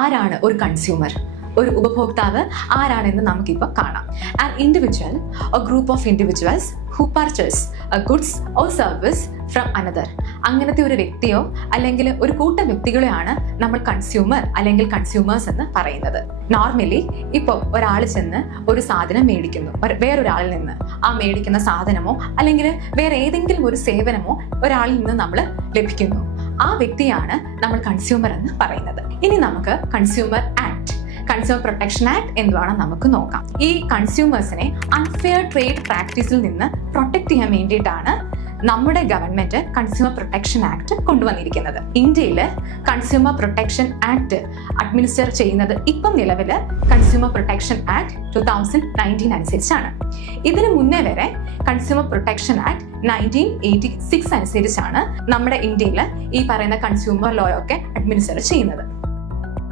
ആരാണ് ഒരു കൺസ്യൂമർ, ഒരു ഉപഭോക്താവ് ആരാണെന്ന് നമുക്കിപ്പോൾ കാണാം. An individual or group of individuals who purchase a goods or service from another. അങ്ങനത്തെ ഒരു വ്യക്തിയോ അല്ലെങ്കിൽ ഒരു കൂട്ടം വ്യക്തികളെയാണ് നമ്മൾ കൺസ്യൂമർ അല്ലെങ്കിൽ കൺസ്യൂമേഴ്സ് എന്ന് പറയുന്നത്. നോർമലി ഇപ്പോൾ ഒരാൾ ചെന്ന് ഒരു സാധനം മേടിക്കുന്നു വേറൊരാളിൽ നിന്ന്. ആ മേടിക്കുന്ന സാധനമോ അല്ലെങ്കിൽ വേറെ ഏതെങ്കിലും ഒരു സേവനമോ ഒരാളിൽ നിന്ന് നമ്മൾ ലഭിക്കുന്നു. ആ വ്യക്തിയാണ് നമ്മൾ കൺസ്യൂമർ എന്ന് പറയുന്നത്. ഇനി നമുക്ക് കൺസ്യൂമർ കൺസ്യൂമർ പ്രൊട്ടക്ഷൻ ആക്ട് എന്തുവാണ് നമുക്ക് നോക്കാം. ഈ കൺസ്യൂമേഴ്സിനെ അൺഫെയർ ട്രേഡ് പ്രാക്ടീസിൽ നിന്ന് പ്രൊട്ടക്ട് ചെയ്യാൻ വേണ്ടിയിട്ടാണ് നമ്മുടെ ഗവൺമെന്റ് കൺസ്യൂമർ പ്രൊട്ടക്ഷൻ ആക്ട് കൊണ്ടുവന്നിരിക്കുന്നത്. ഇന്ത്യയിൽ കൺസ്യൂമർ പ്രൊട്ടക്ഷൻ ആക്ട് അഡ്മിനിസ്റ്റർ ചെയ്യുന്നത് ഇപ്പം നിലവിൽ കൺസ്യൂമർ പ്രൊട്ടക്ഷൻ ആക്ട് 2019 അനുസരിച്ചാണ്. ഇതിനു മുന്നേ വരെ കൺസ്യൂമർ പ്രൊട്ടക്ഷൻ ആക്ട് 1986 അനുസരിച്ചാണ് നമ്മുടെ ഇന്ത്യയിൽ ഈ പറയുന്ന കൺസ്യൂമർ ലോ ഒക്കെ അഡ്മിനിസ്റ്റർ ചെയ്യുന്നത്.